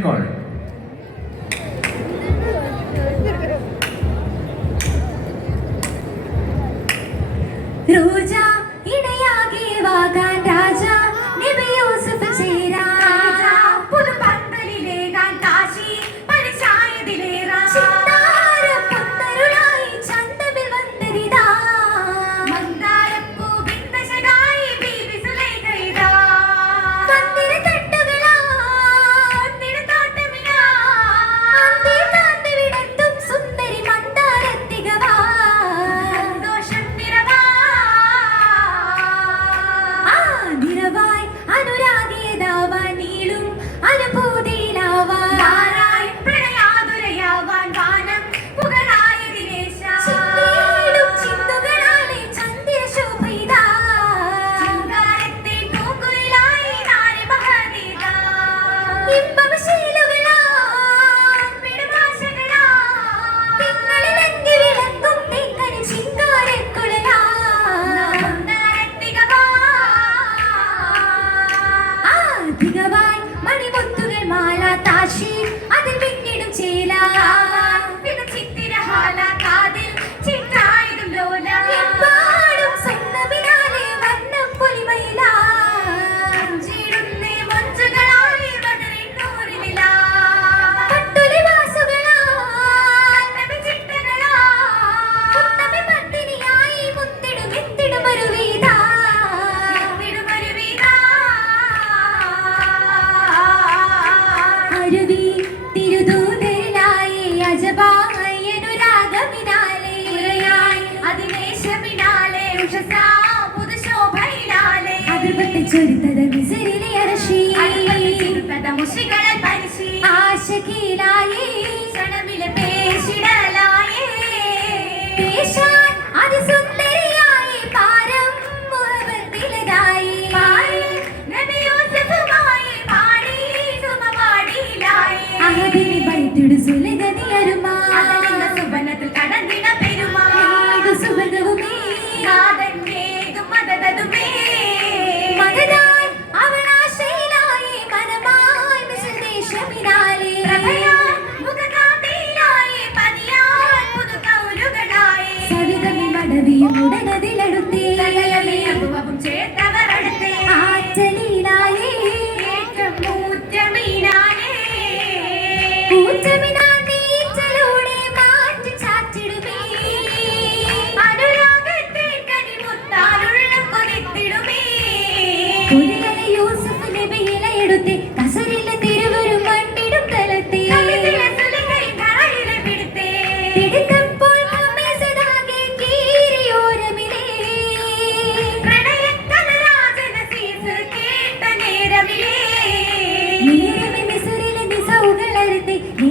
করে ഒരുവി തിരുതൂതലായി അജബായനു രാഗമിനാലെ അതിനേശമിനാലെ ഉഷസാ പുതുശോഭയിനാലെ അതിർപത്തി ചൊരുത്തത് മിസറിലെ അരശി. ചൊരുത്തത മുഷികളെ പരിശി. ആശകീലായി ക്ഷണമിലെ പേശിട നീ